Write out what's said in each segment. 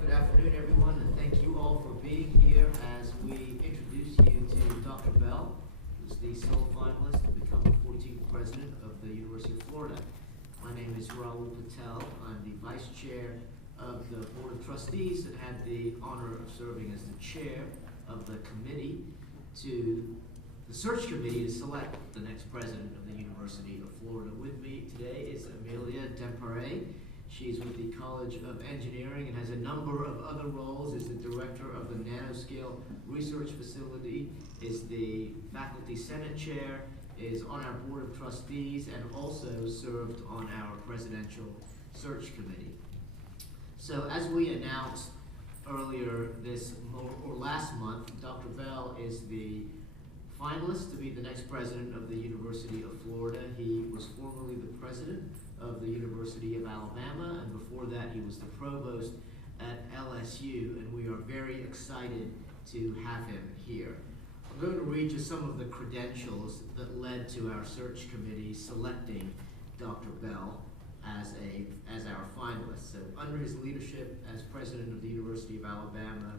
Good afternoon, everyone, and thank you all for being here as we introduce you to Dr. Bell, who's the sole finalist to become the 14th president of the University of Florida. My name is Raul Patel. I'm the vice chair of the Board of Trustees and had the honor of serving as the chair of the committee to the search committee to select the next president of the University of Florida. With me today is Amelia Dempare. She's with the College of Engineering and has a number of other roles, is the director of the Nanoscale Research Facility, is the faculty senate chair, is on our Board of Trustees, and also served on our presidential search committee. So as we announced earlier this or last month, Dr. Bell is the finalist to be the next president of the University of Florida. He was formerly the president of the University of Alabama, and before that he was the provost at LSU, and we are very excited to have him here. I'm going to read just some of the credentials that led to our search committee selecting Dr. Bell as our finalist. So under his leadership as president of the University of Alabama,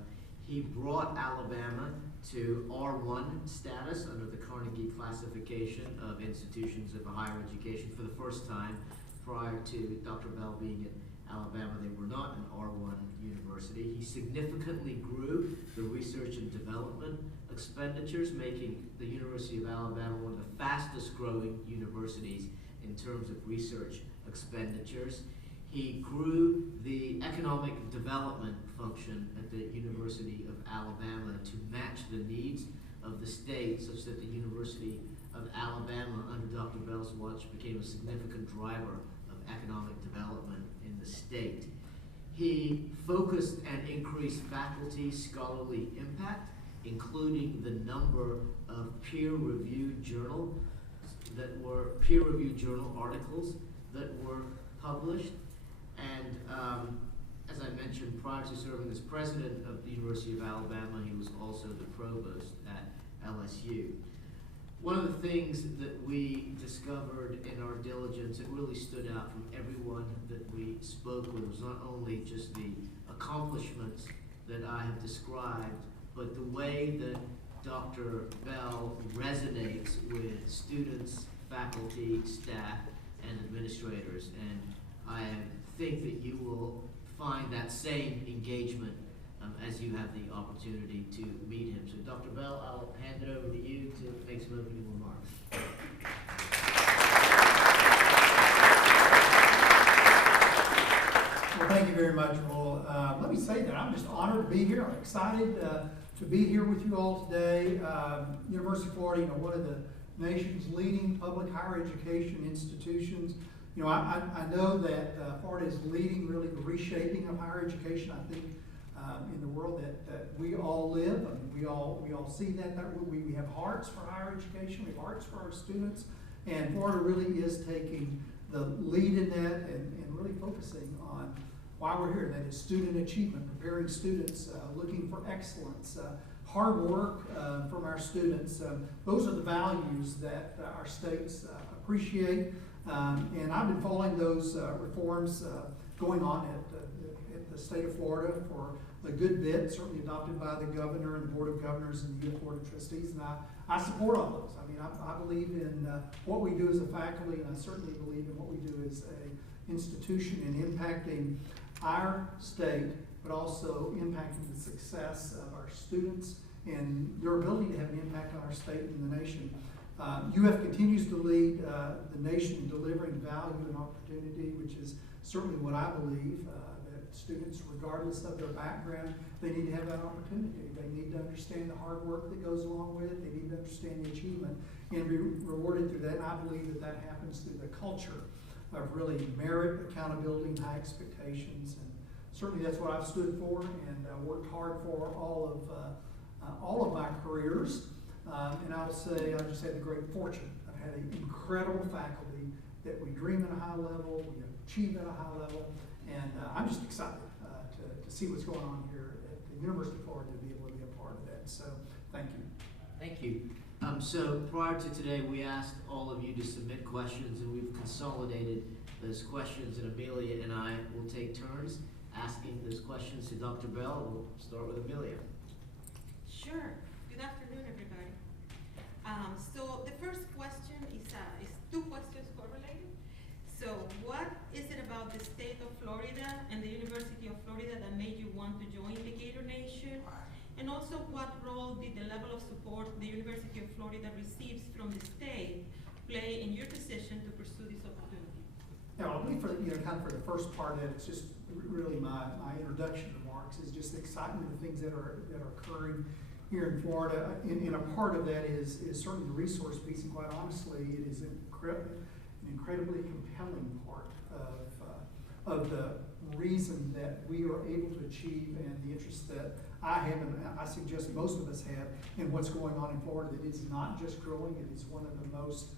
he brought Alabama to R1 status under the Carnegie classification of institutions of higher education for the first time. Prior to Dr. Bell being at Alabama, they were not an R1 university. He significantly grew the research and development expenditures, making the University of Alabama one of the fastest growing universities in terms of research expenditures. He grew the economic development function at the University of Alabama to match the needs of the state, such that the University of Alabama under Dr. Bell's watch became a significant driver of economic development in the state. He focused and increased faculty scholarly impact, including the number of peer-reviewed journal articles that were published. And as I mentioned, prior to serving as president of the University of Alabama, he was also the provost at LSU. One of the things that we discovered in our diligence, it really stood out from everyone that we spoke with, was not only just the accomplishments that I have described, but the way that Dr. Bell resonates with students, faculty, staff, and administrators. And I think that you will find that same engagement as you have the opportunity to meet him. So Dr. Bell, I'll hand it over to you to make some opening remarks. Well, thank you very much, Raul. Let me say that I'm just honored to be here. I'm excited to be here with you all today. University of Florida, one of the nation's leading public higher education institutions. I know that Florida is leading really the reshaping of higher education. I think in the world that we all live, and we all see that we have hearts for higher education, we have hearts for our students, and Florida really is taking the lead in that and really focusing on why we're here. That is student achievement, preparing students, looking for excellence, hard work from our students. Those are the values that our states appreciate, and I've been following those reforms going on at the state of Florida for a good bit, certainly adopted by the governor and the Board of Governors and the U.S. Board of Trustees, and I support all those. I mean, I believe in what we do as a faculty, and I certainly believe in what we do as an institution in impacting our state, but also impacting the success of our students and their ability to have an impact on our state and the nation. UF continues to lead the nation in delivering value and opportunity, which is certainly what I believe, that students, regardless of their background, they need to have that opportunity. They need to understand the hard work that goes along with it. They need to understand the achievement and be rewarded through that. And I believe that happens through the culture of really merit, accountability, and high expectations. And certainly that's what I've stood for and worked hard for all of my careers. And I will say I just had the great fortune. I've had an incredible faculty that we dream at a high level, we achieve at a high level, and I'm just excited to see what's going on here at the University of Florida, to be able to be a part of that. So thank you. Thank you. So prior to today, we asked all of you to submit questions, and we've consolidated those questions, and Amelia and I will take turns asking those questions to Dr. Bell. We'll start with Amelia. Sure. Good afternoon, everybody. So the first question is two questions correlated. So what is it about the state of Florida and the University of Florida that made you want to join the Gator Nation? And also, what role did the level of support the University of Florida receives from the state play in your decision to pursue this opportunity? Now, I believe for, kind of for the first part of it, it's just really my introduction remarks is just the excitement of things that are occurring here in Florida. And a part of that is certainly the resource piece, and quite honestly, it is an incredibly compelling part of the reason that we are able to achieve and the interest that I have, and I suggest most of us have, in what's going on in Florida. That it's not just growing, it is one of the most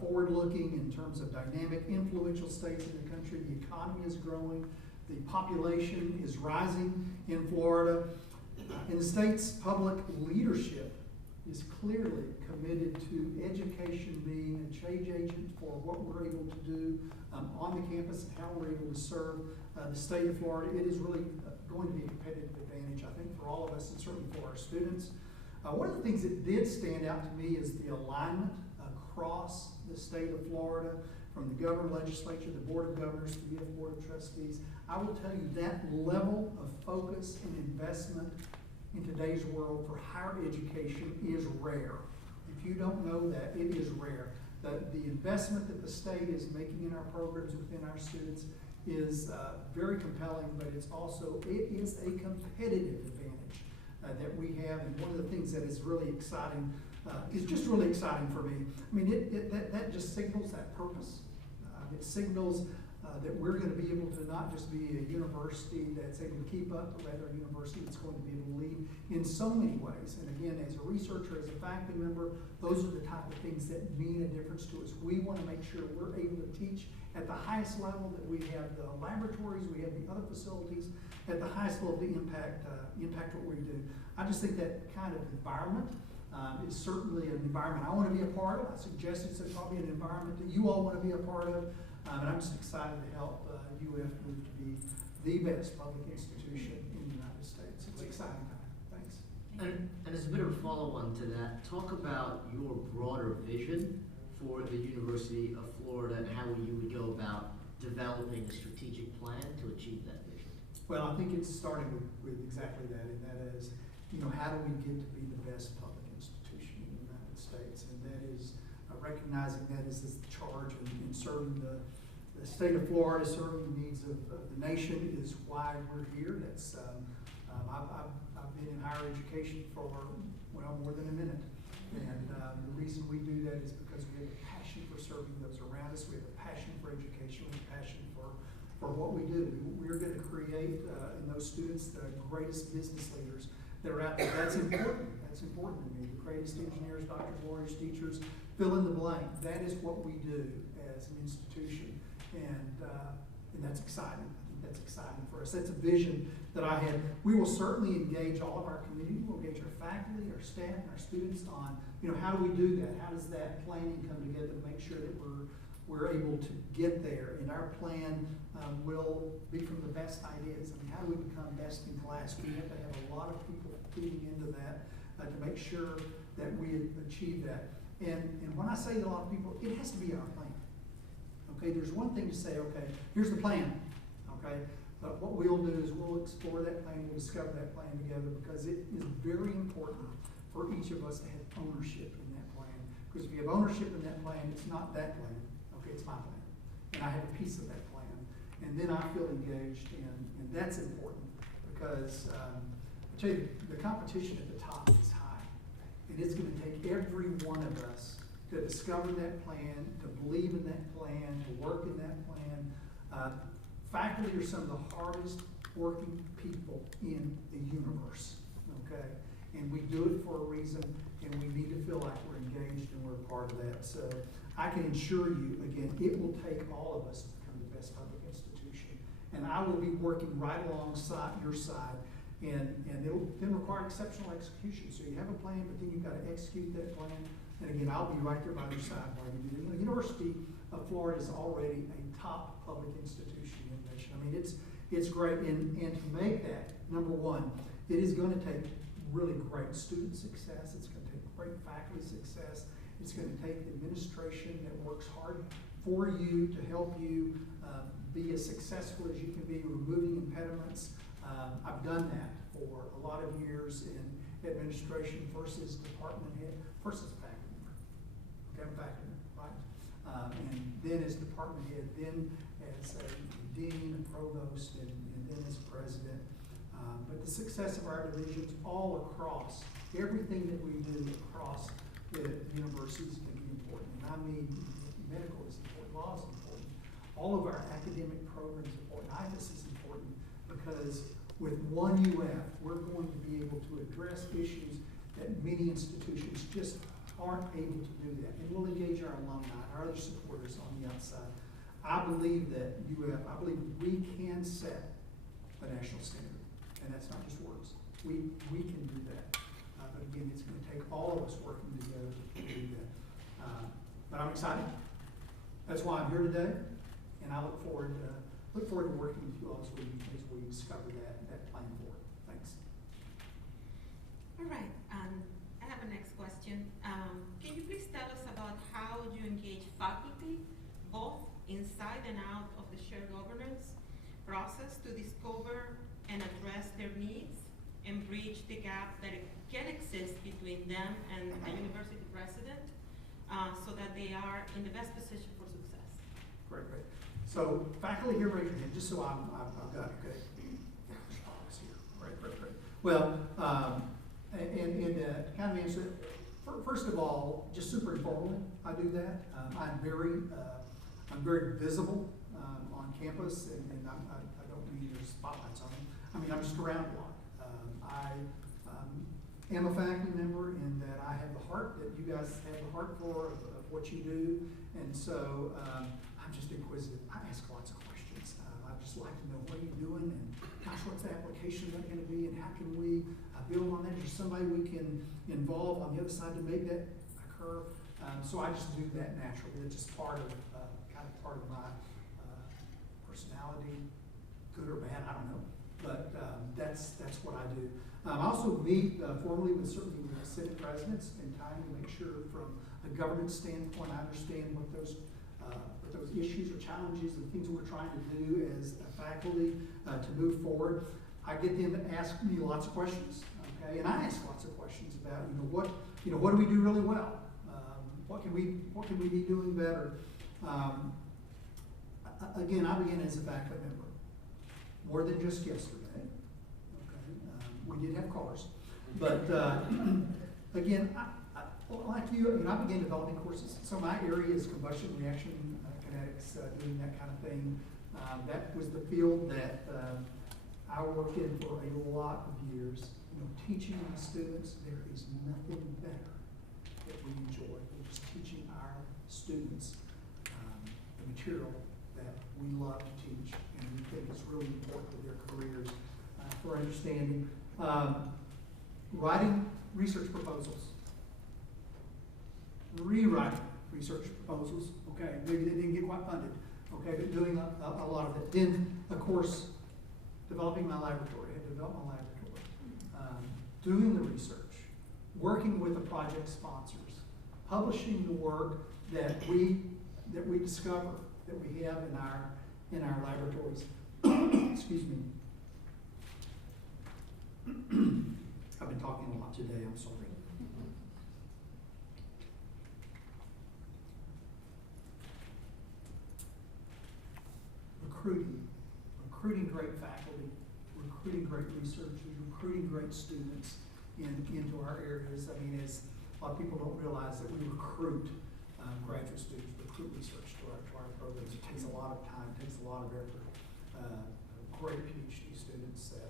forward-looking in terms of dynamic, influential states in the country. The economy is growing, the population is rising in Florida, and the state's public leadership is clearly committed to education being a change agent for what we're able to do on the campus and how we're able to serve the state of Florida. It is really going to be a competitive advantage, I think, for all of us and certainly for our students. One of the things that did stand out to me is the alignment across the state of Florida, from the governor, legislature, the Board of Governors, the UF Board of Trustees. I will tell you that level of focus and investment in today's world for higher education is rare. If you don't know that, it is rare. The investment that the state is making in our programs within our students is very compelling, but it is a competitive advantage that we have. And one of the things that is really exciting, is just really exciting for me. I mean, that just signals that purpose. It signals that we're going to be able to not just be a university that's able to keep up, but rather a university that's going to be able to lead in so many ways. And again, as a researcher, as a faculty member, those are the type of things that mean a difference to us. We want to make sure we're able to teach at the highest level, that we have the laboratories, we have the other facilities at the highest level to impact what we do. I just think that kind of environment is certainly an environment I want to be a part of. I suggest it's probably an environment that you all want to be a part of. And I'm just excited to help UF move to be the best public institution in the United States. It's exciting time. Thanks. And as a bit of a follow-on to that, talk about your broader vision for the University of Florida and how you would go about developing a strategic plan to achieve that vision. Well, I think it's starting with exactly that, and that is, how do we get to be the best public institution in the United States? And that is recognizing that as the charge in serving the state of Florida, serving the needs of the nation is why we're here. That's I've been in higher education for more than a minute, and the reason we do that is because we have a passion for serving those around us. We have a passion for education. We have a passion for what we do. We're going to create in those students the greatest business leaders that are out there. That's important. That's important to me. The greatest engineers, doctors, lawyers, teachers, fill in the blank. That is what we do as an institution, and that's exciting. I think that's exciting for us. That's a vision that I had. We will certainly engage all of our community. We'll engage our faculty, our staff, and our students on, how do we do that? How does that planning come together to make sure that we're able to get there? And our plan will be from the best ideas. I mean, how do we become best in class? We have to have a lot of people feeding into that to make sure that we achieve that. And when I say to a lot of people, it has to be our plan. Okay, there's one thing to say, okay, here's the plan. Okay, but what we'll do is we'll explore that plan, we'll discover that plan together, because it is very important for each of us to have ownership in that plan. Because if you have ownership in that plan, it's not that plan. Okay, it's my plan. And I have a piece of that plan. And then I feel engaged, and that's important, because I tell you, the competition at the top is high. And it's going to take every one of us to discover that plan, to believe in that plan, to work in that plan. Faculty are some of the hardest working people in the universe, okay? And we do it for a reason, and we need to feel like we're engaged and we're a part of that. So I can assure you, again, it will take all of us to become the best public institution. And I will be working right alongside your side, and it'll then require exceptional execution. So you have a plan, but then you've got to execute that plan. And again, I'll be right there by your side while you do it. The University of Florida is already a top public institution in the nation. I mean, It's great, and to make that, number one, it is gonna take really great student success, it's gonna take great faculty success, it's gonna take the administration that works hard for you to help you be as successful as you can be, removing impediments. I've done that for a lot of years in administration versus department head, versus faculty member. Okay, I'm faculty member, right? And then as department head, then as a dean, a provost, and then as president. But the success of our divisions all across, everything that we do across the university is going to be important. And I mean, medical is important, law is important, all of our academic programs are important, IFAS is important, because with one UF, we're going to be able to address issues that many institutions just aren't able to do that. And we'll engage our alumni, our other supporters on the outside. I believe that I believe we can set a national standard. And that's not just words. We can do that. But again, it's going to take all of us working together to do that. But I'm excited. That's why I'm here today. And I look forward to working with you all as we discover that plan forward. Thanks. All right. I have a next question. Can you please tell us about how you engage faculty, both inside and out of the shared governance process, to discover and address their needs and bridge the gap that can exist between them and a university president, so that they are in the best position for success? Great. So faculty here, raise your hand, just so I've got it, okay? Great. Well, and kind of answer it, first of all, just super informally, I do that. I'm very visible on campus, and I don't mean there's spotlights on me. I mean, I'm just around a lot. I am a faculty member in that I have the heart that you guys have the heart for of what you do, and so I'm just inquisitive. I ask lots of questions. I just like to know what are you doing, and gosh, what's the application going to be, and how can we build on that? Is there somebody we can involve on the other side to make that occur? So I just do that naturally. It's just part of my personality, good or bad, I don't know. But that's what I do. I also meet formally with certainly with the Senate presidents in time to make sure from a government standpoint I understand what those issues or challenges and things we're trying to do as a faculty to move forward. I get them to ask me lots of questions, okay, and I ask lots of questions about what do we do really well, what can we be doing better. Again, I began as a faculty member more than just yesterday. We did have cars, but again, like you, I began developing courses. So my area is combustion reaction kinetics, doing that kind of thing. That was the field that I worked in for a lot of years. Teaching my students, there is nothing better that we enjoy than just teaching our students the material that we love to teach, and we think it's really important to their careers for understanding. Writing research proposals, rewriting research proposals, okay, maybe they didn't get quite funded, okay, but doing a lot of it. Then, of course, developing my laboratory, I had to develop my laboratory, doing the research, working with the project sponsors, publishing the work that we discover, that we have in our laboratories. Excuse me. I've been talking a lot today, I'm sorry. Recruiting great faculty, recruiting great researchers, recruiting great students into our areas. I mean, as a lot of people don't realize that we recruit graduate students, recruit research to our programs. It takes a lot of time, it takes a lot of effort. Great PhD students that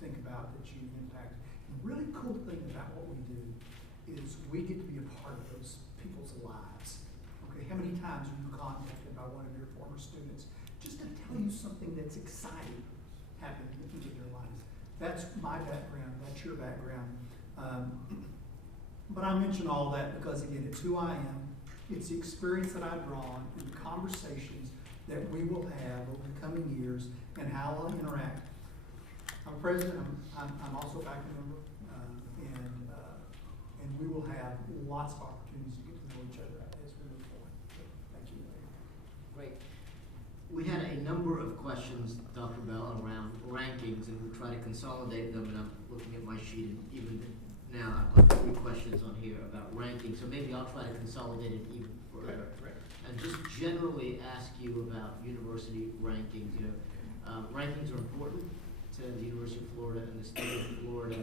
think about that you've impacted. And the really cool thing about what we do is we get to be a part of those people's lives. Okay, how many times are you contacted by one of your former students just to tell you something that's exciting happening in their lives? That's my background, that's your background. But I mention all that because, again, it's who I am. It's the experience that I draw on and the conversations that we will have over the coming years and how we'll interact. I'm president, I'm also a faculty member, and we will have lots of opportunities to get to know each other as we move forward. So, thank you. Great. We had a number of questions, Dr. Bell, around rankings, and we'll try to consolidate them, and I'm looking at my sheet, and even now I've got 3 questions on here about rankings, so maybe I'll try to consolidate it even further. Right. And just generally ask you about university rankings. You know, rankings are important to the University of Florida and the state of Florida.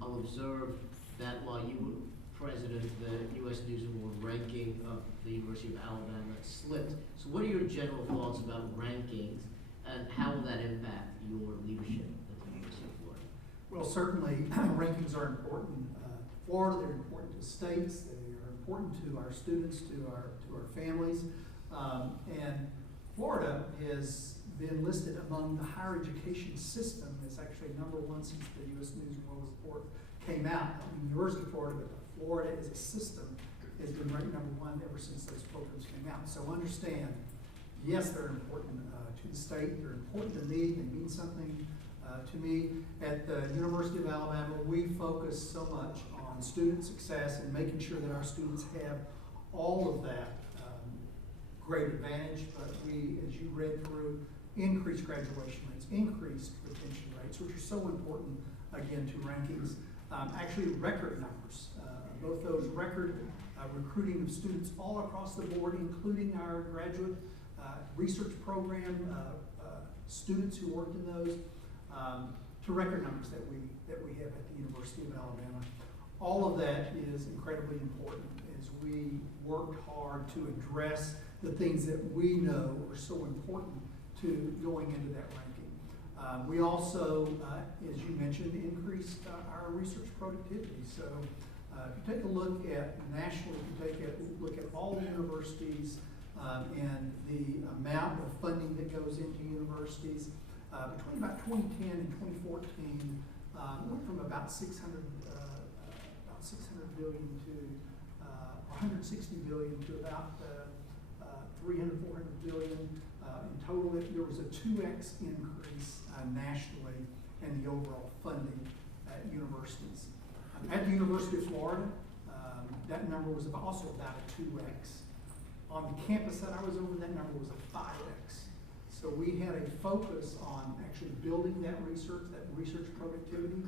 I'll observe that while you were president, the U.S. News and World ranking of the University of Alabama slipped. So what are your general thoughts about rankings, and how will that impact your leadership at the University of Florida? Well, certainly, rankings are important to Florida, they're important to states, they are important to our students, to our families. And Florida has been listed among the higher education system as actually #1 since the U.S. News and World Report came out. I mean, University of Florida, but Florida as a system has been ranked #1 ever since those programs came out. So understand, yes, they're important to the state, they're important to me, they mean something to me. At the University of Alabama, we focus so much on student success and making sure that our students have all of that great advantage, but we, as you read through, increased graduation rates, increased retention rates, which are so important, again, to rankings. Actually, record numbers, both those record recruiting of students all across the board, including our graduate research program students who worked in those, to record numbers that we have at the University of Alabama. All of that is incredibly important as we worked hard to address the things that we know are so important to going into that ranking. We also, as you mentioned, increased our research productivity. So if you take a look at nationally, if you take a look at all the universities and the amount of funding that goes into universities, between about 2010 and 2014, went from about 600 billion to 160 billion to about 300, 400 billion. In total, there was a 2x increase nationally in the overall funding at universities. At the University of Florida, that number was also about a 2x. On the campus that I was over, that number was a 5x. So we had a focus on actually building that research productivity.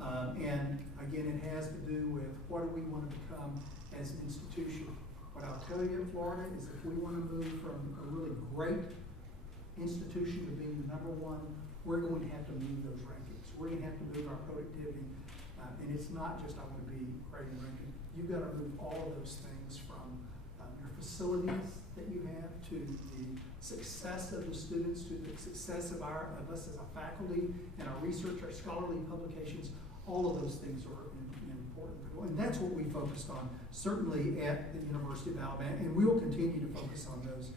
And again, it has to do with what do we want to become as an institution. What I'll tell you in Florida is if we want to move from a really great institution to being the #1, we're going to have to move those rankings. We're going to have to move our productivity. And it's not just I want to be great in ranking. You've got to move all of those things from your facilities that you have to the success of the students, to the success of us as a faculty and our research, our scholarly publications. All of those things are important. And that's what we focused on, certainly at the University of Alabama, and we will continue to focus on those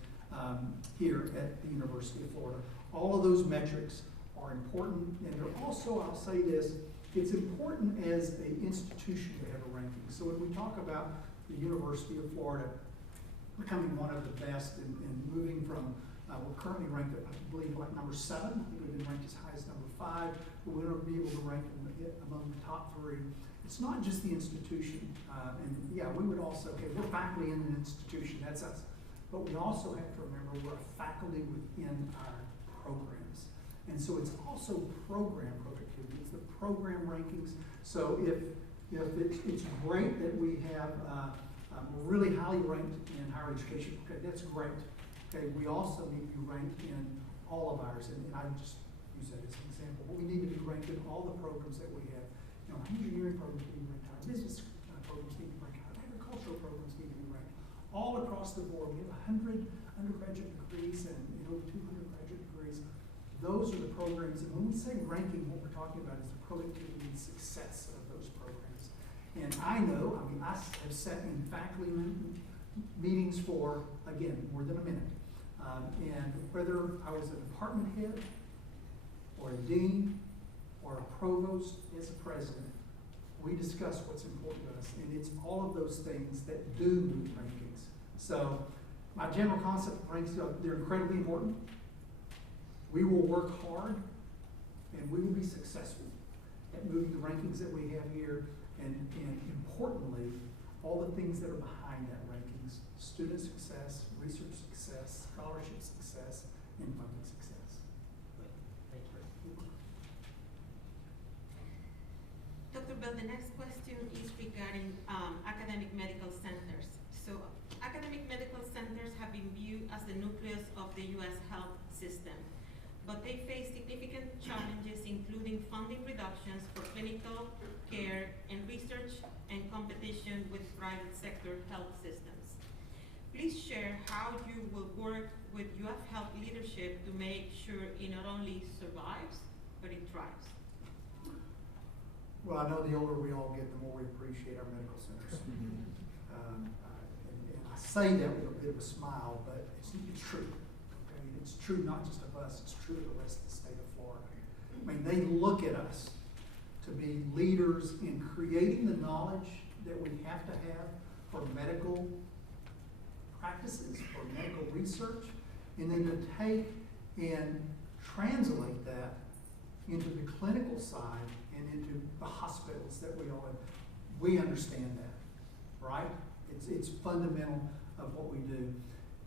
here at the University of Florida. All of those metrics are important, and they're also, I'll say this, it's important as an institution to have a ranking. So when we talk about the University of Florida becoming one of the best and moving from, we're currently ranked at, I believe, like #7. I think we've been ranked as high as #5, but we're going to be able to rank among the top 3. It's not just the institution, and yeah, we would also, okay, we're faculty in an institution, that's us. But we also have to remember we're a faculty within our programs. And so it's also program productivity, it's the program rankings. So if it's great that we have, we're really highly ranked in higher education, okay, that's great. Okay, we also need to be ranked in all of ours, and I just use that as an example, but we need to be ranked in all the programs that we have. You know, engineering programs need to be ranked higher, business programs need to be ranked higher, agricultural programs need to be ranked. All across the board, we have 100 undergraduate degrees and over 200 graduate degrees. Those are the programs, and when we say ranking, what we're talking about is the productivity and success of those programs. And I know, I mean, I have sat in faculty meetings for, again, more than a minute. And whether I was a department head, or a dean, or a provost as a president, we discuss what's important to us, and it's all of those things that do move rankings. So My general concept of rankings, they're incredibly important. We will work hard and we will be successful at moving the rankings that we have here, and importantly, all the things that are behind that rankings: student success, research success, scholarship success, and funding success. Thank you. Dr. Bell, the next question is regarding academic medical centers. So academic medical centers have been viewed as the nucleus of the U.S. health system, but they face significant challenges, including funding reductions for clinical care and research and competition with private sector health systems. Please share how you will work with UF Health leadership to make sure it not only survives, but it thrives. Well, I know the older we all get, the more we appreciate our medical centers. And I say that with a bit of a smile, but it's true. Okay? It's true not just of us, it's true of the rest of the state of Florida. I mean, they look at us to be leaders in creating the knowledge that we have to have for medical practices, for medical research, and then to take and translate that into the clinical side and into the hospitals that we all in. We understand that, right? It's fundamental of what we do.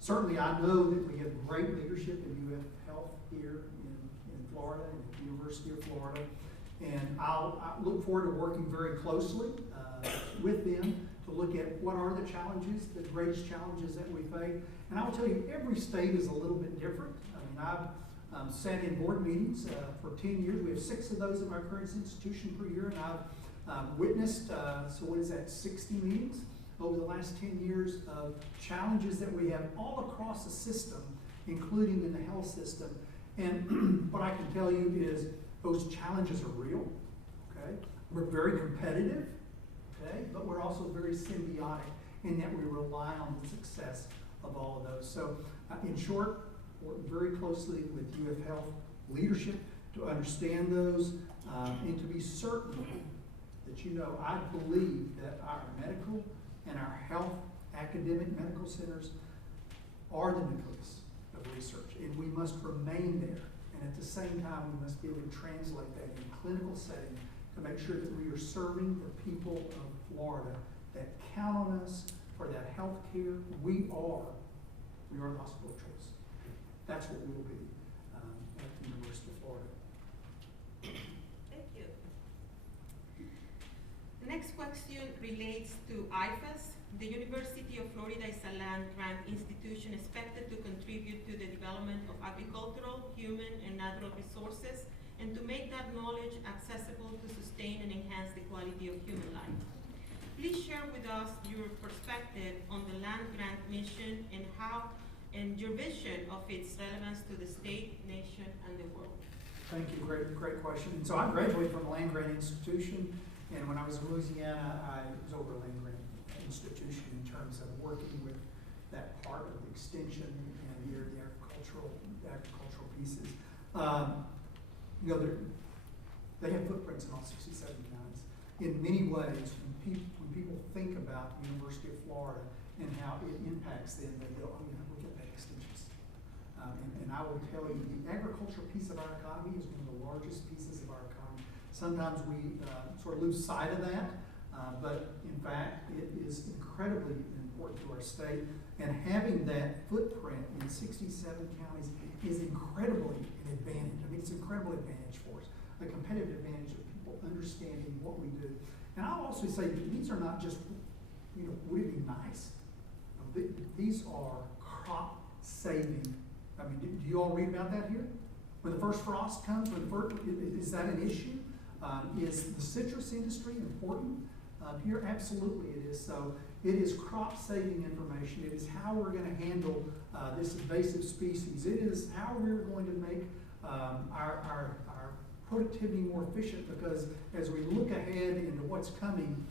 Certainly, I know that we have great leadership in UF Health here in Florida, and at the University of Florida, and I look forward to working very closely with them to look at what are the challenges, the greatest challenges that we face. And I will tell you, every state is a little bit different. I mean, I've sat in board meetings for 10 years. We have 6 of those at my current institution per year, and I've witnessed, so what is that, 60 meetings over the last 10 years of challenges that we have all across the system, including in the health system. And what I can tell you is those challenges are real, okay? We're very competitive, okay? But we're also very symbiotic in that we rely on the success of all of those. So in short, work very closely with UF Health leadership to understand those and to be certain that I believe that our medical and our health academic medical centers are the nucleus of research, and we must remain there. And at the same time, we must be able to translate that in clinical setting to make sure that we are serving the people of Florida that count on us for that health care. We are the hospital of choice. That's what we will be at the University of Florida. Thank you. The next question relates to IFAS. The University of Florida is a land-grant institution expected to contribute to the development of agricultural, human, and natural resources, and to make that knowledge accessible to sustain and enhance the quality of human life. Please share with us your perspective on the land-grant mission and your vision of its relevance to the state, nation, and the world. Thank you, great question. And so I graduated from a land-grant institution, and when I was in Louisiana, I was over a land-grant institution in terms of working with that part of the extension and here the agricultural pieces. They have footprints in all 67 counties. In many ways, when people think about the University of Florida and how it impacts them, they go, oh yeah, look at that extensions. And I will tell you, the agricultural piece of our economy is one of the largest pieces of our economy. Sometimes we sort of lose sight of that. But in fact, it is incredibly important to our state, and having that footprint in 67 counties is incredibly an advantage. I mean, it's an incredible advantage for us, a competitive advantage of people understanding what we do. And I'll also say that these are not just, would it be nice? These are crop saving. I mean, do you all read about that here? When the first frost comes, is that an issue? Is the citrus industry important? Here, absolutely it is. So it is crop-saving information. It is how we're going to handle this invasive species. It is how we're going to make our productivity more efficient, because as we look ahead into what's coming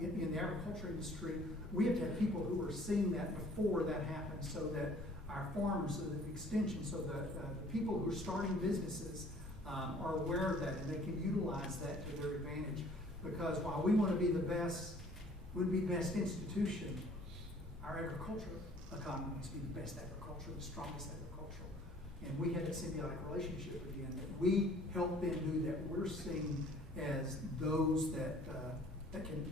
in the agriculture industry, we have to have people who are seeing that before that happens, so that our farmers, so that the extension, so that the people who are starting businesses are aware of that, and they can utilize that to their advantage. Because while we want to be the best, would be best institution, our agriculture economy needs to be the best agriculture, the strongest agriculture. And we have that symbiotic relationship again, that we help them do that. We're seen as those that can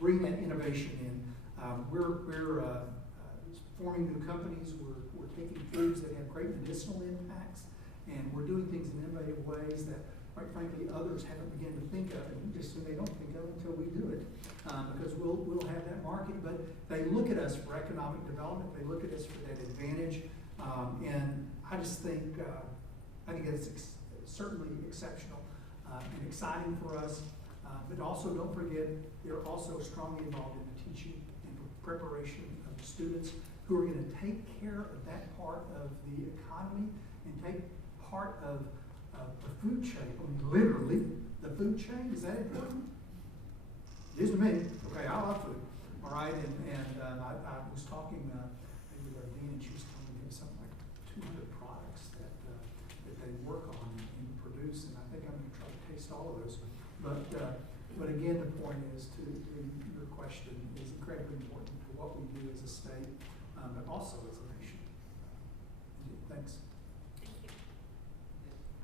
bring that innovation in. We're forming new companies. We're taking foods that have great medicinal impacts, and we're doing things in innovative ways that, quite frankly, others haven't begun to think of, and we just assume they don't think of until we do it, because we'll have that market. But they look at us for economic development. They look at us for that advantage, and I just think it's certainly exceptional and exciting for us. But also, don't forget, they're also strongly involved in the teaching and preparation of the students who are going to take care of that part of the economy and take part of the food chain. I mean, literally, the food chain. Is that important? It is to me. Okay, I love food. All right, and I was talking maybe with Dean, and she was telling me something like 200 products that they work on and produce, and I think I'm going to try to taste all of those. But again, the point is to your question is incredibly important to what we do as a state, but also as a nation. Thanks.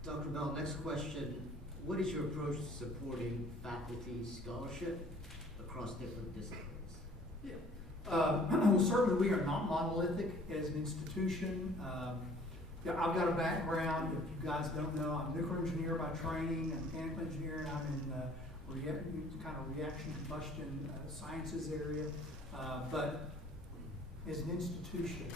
Dr. Bell, next question. What is your approach to supporting faculty scholarship across different disciplines? Yeah. Well, certainly we are not monolithic as an institution. Yeah, I've got a background, if you guys don't know, I'm a nuclear engineer by training, and mechanical engineer, and I'm in kind of reaction combustion sciences area. But as an institution,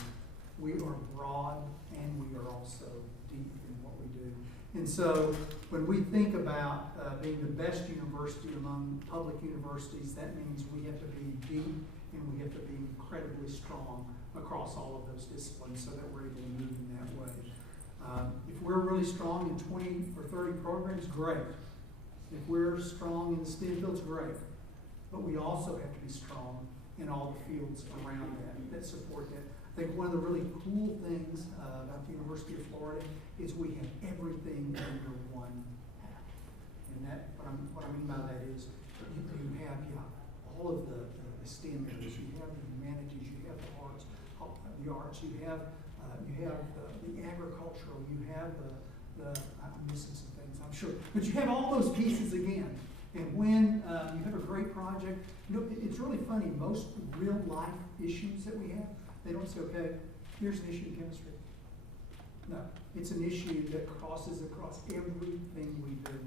we are broad and we are also deep in what we do. And so when we think about being the best university among public universities, that means we have to be deep and we have to be incredibly strong across all of those disciplines so that we're able to move in that way. If we're really strong in 20 or 30 programs, great. If we're strong in the STEM fields, great. But we also have to be strong in all the fields around that support that. I think one of the really cool things about the University of Florida is we have everything under one hat. And that, what I mean by that is you have all of the STEM areas, you have the humanities, you have the arts, you have the agricultural, you have I'm missing some things, I'm sure, but you have all those pieces again. And when you have a great project, it's really funny, most real life issues that we have, they don't say, okay, here's an issue in chemistry. No, it's an issue that crosses across everything we do.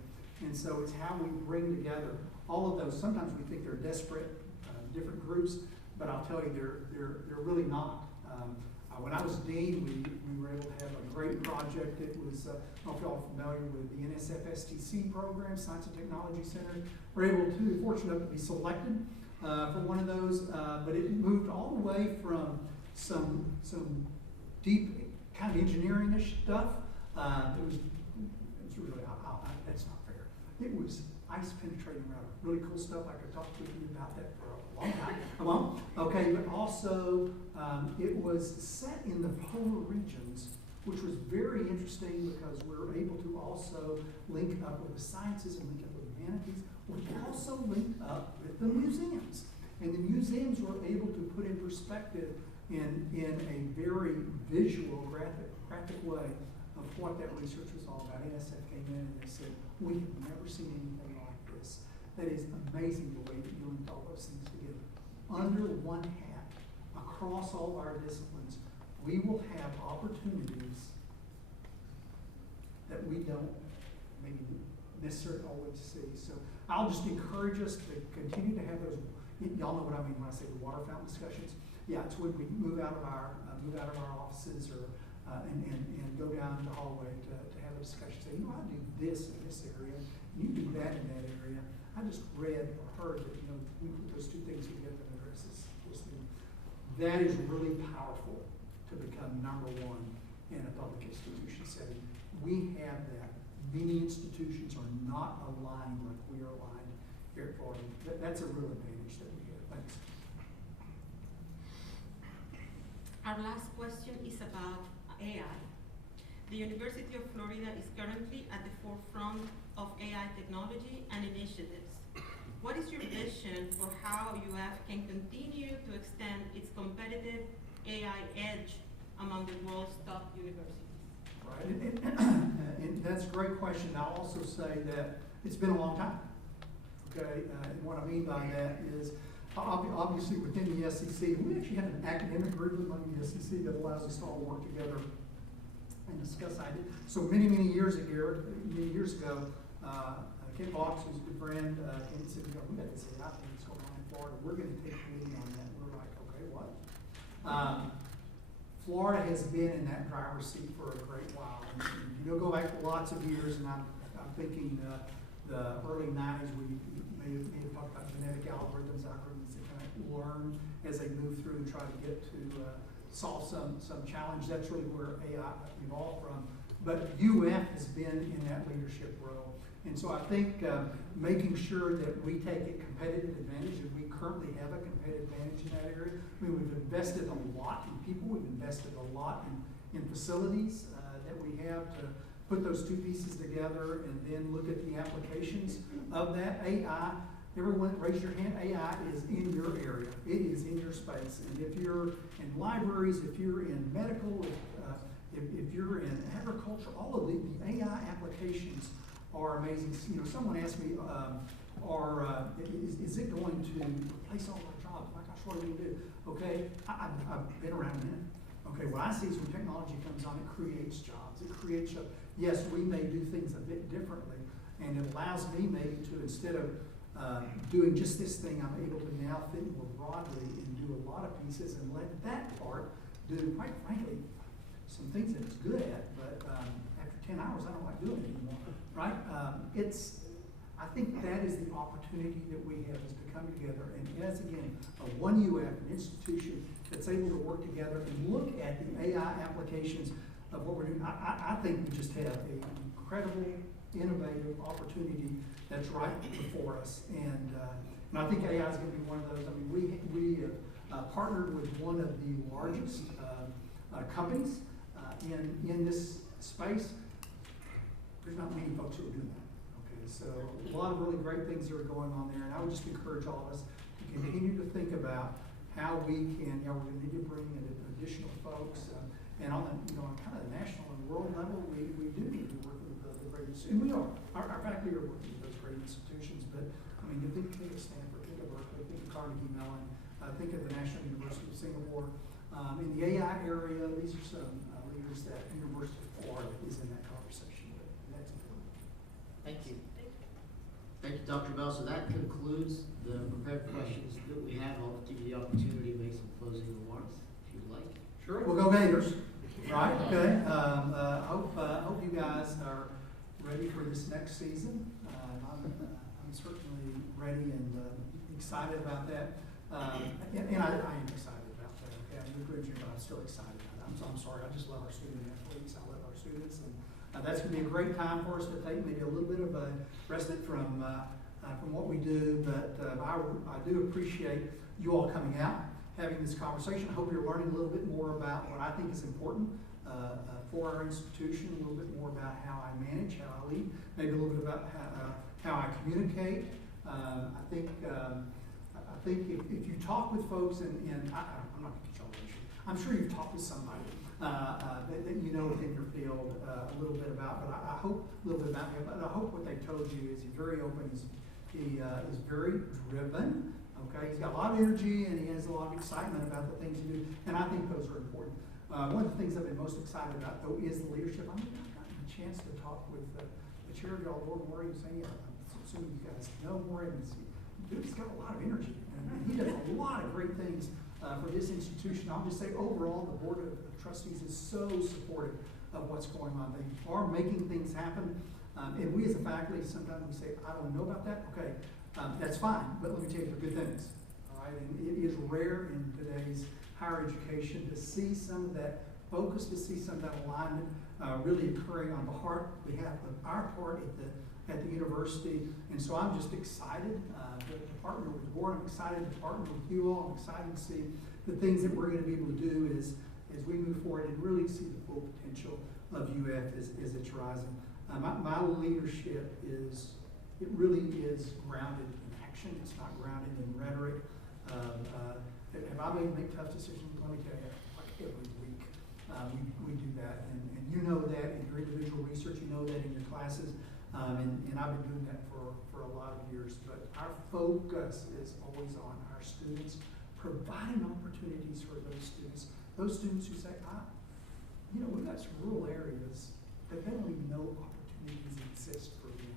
And so it's how we bring together all of those. Sometimes we think they're desperate, different groups, but I'll tell you, they're really not. When I was dean, we were able to have a great project. It was, I don't know if y'all are familiar with the NSF-STC program, Science and Technology Center. We're fortunate enough to be selected for one of those, but it moved all the way from some deep kind of engineering-ish stuff. It was really, that's not fair. It was ice penetrating router, really cool stuff. I could talk to you about that for a long time. Come on. Okay, but also it was set in the polar regions, which was very interesting because we're able to also link up with the sciences and link up with the humanities. We also linked up with the museums. And the museums were able to put in perspective in a very visual, graphic way of what that research was all about. NSF came in and they said, we have never seen anything like this. That is amazing the way that you linked all those things together. Under one hat, across all our disciplines, we will have opportunities that we don't maybe necessarily always see. So I'll just encourage us to continue to have those. Y'all know what I mean when I say the water fountain discussions. Yeah, it's when we move out of our offices or and go down the hallway to have a discussion. Say, I do this in this area, and you do that in that area. I just read or heard that we put those two things together and address this thing. That is really powerful to become number one in a public institution setting. We have that. Many institutions are not aligned like we are aligned here at Florida. That's a real advantage that we have. Thanks. Our last question is about AI. The University of Florida is currently at the forefront of AI technology and initiatives. What is your vision for how UF can continue to extend its competitive AI edge among the world's top universities? Right, and that's a great question. I'll also say that it's been a long time. Okay, and what I mean by that is, obviously within the SEC, we actually have an academic group among the SEC that allows us to all work together and discuss ideas. So many years ago, Ken Fox, who's a good friend, came and said, we got this AI thing that's going on in Florida. We're going to take a meeting on that. We're like, okay, what? Florida has been in that driver's seat for a great while. And you'll go back lots of years, and I'm thinking the early 90s, we may have talked about genetic algorithms that kind of learn as they move through and try to get to solve some challenge. That's really where AI evolved from. But UF has been in that leadership role. And so I think making sure that we take a competitive advantage, and we currently have a competitive advantage in that area. I mean, we've invested a lot in people, we've invested a lot in facilities that we have to put those two pieces together and then look at the applications of that. AI, everyone raise your hand, AI is in your area. It is in your space. And if you're in libraries, if you're in medical, if you're in agriculture, all of the AI applications are amazing. You know, someone asked me, is it going to replace all our jobs? My gosh, what do we do? Okay, I've been around a minute. Okay, what I see is when technology comes on, it creates jobs. It creates jobs. Yes, we may do things a bit differently, and it allows me maybe to, instead of doing just this thing, I'm able to now think more broadly and do a lot of pieces and let that part do, quite frankly, some things that it's good at, but after 10 hours, I don't like doing it anymore, right? I think that is the opportunity that we have, is to come together and, as again, a one UF, an institution that's able to work together and look at the AI applications of what we're doing. I think we just have an incredible, innovative opportunity that's right before us, and I think AI is going to be one of those. I mean, we partnered with one of the largest companies in this space. There's not many folks who are doing that. Okay, so a lot of really great things that are going on there, and I would just encourage all of us to continue to think about how we can. We're going to need to bring in additional folks, and on the on kind of the national and world level, we do need to work with the great institutions, and we are. Our faculty are working with those great institutions. But I mean, you think of Stanford, think of Berkeley, think of Carnegie Mellon, think of the National University of Singapore. In the AI area, these are some leaders that University of Florida is in that conversation with, and that's important. Thank you. Thank you, Dr. Bell. So that concludes the prepared questions that we have. I'll give you the opportunity to make some closing remarks, if you'd like. Sure. We'll go Gators. Right? Okay. Hope you guys are ready for this next season. I'm certainly ready and excited about that. And I am excited about that. Okay, I'm a graduate, but I'm still excited about it. I'm sorry. I just love our student athletes. I love our students, and that's going to be a great time for us to take maybe a little bit of a respite from what we do. But I do appreciate you all coming out, having this conversation. I hope you're learning a little bit more about what I think is important for our institution, a little bit more about how I manage, how I lead, maybe a little bit about how I communicate. I think if you talk with folks, and I'm not going to get y'all issue. I'm sure you've talked with somebody that you know within your field a little bit about, but I hope a little bit about him. But I hope what they've told you is he's very open. He is very driven. Okay, he's got a lot of energy and he has a lot of excitement about the things he do, and I think those are important. One of the things I've been most excited about, though, is the leadership. I've gotten a chance to talk with the chair of y'all, Lord Maury, saying, I'm assuming you guys know Maury, and dude's got a lot of energy, and he does a lot of great things for this institution. I'll just say, overall, the Board of Trustees is so supportive of what's going on. They are making things happen, and we as a faculty, sometimes we say, I don't know about that. Okay, that's fine, but let me tell you the good things. All right, and it is rare in today's higher education to see some of that focus, to see some of that alignment really occurring on behalf of our part at the university. And so I'm just excited to partner with the board. I'm excited to partner with you all. I'm excited to see the things that we're going to be able to do as we move forward and really see the full potential of UF as it's rising. My leadership it really is grounded in action. It's not grounded in rhetoric. If I make tough decisions, let me tell you, every week. We do that, and you know that in your individual research, you know that in your classes, and I've been doing that for a lot of years. But our focus is always on our students, providing opportunities for those students who say, we've got some rural areas that they don't even know opportunities exist for them.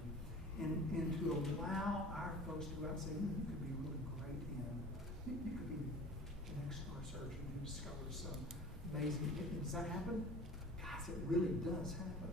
And to allow our folks to go out and say, you could be really great you could be the next star surgeon who discovers some amazing, does that happen? Guys, it really does happen.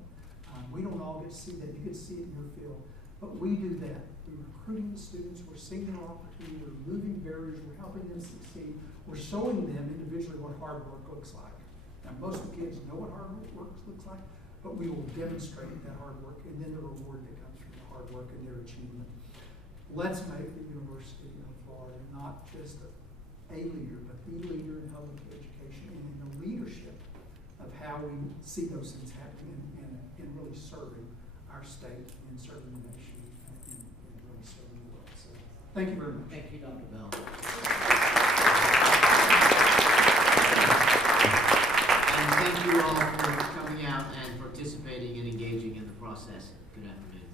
We don't all get to see that. You get to see it in your field. But we do that. We're recruiting the students. We're seeing their opportunity. We're removing barriers. We're helping them succeed. We're showing them individually what hard work looks like. Now, most of the kids know what hard work looks like, but we will demonstrate that hard work and then the reward that comes from the hard work and their achievement. Let's make the University of Florida not just a leader, but the leader in public education and in the leadership of how we see those things happening and really serving our state and serving the nation and really serving the world. So thank you very much. Thank you, Dr. Bell. And thank you all for coming out and participating and engaging in the process. Good afternoon.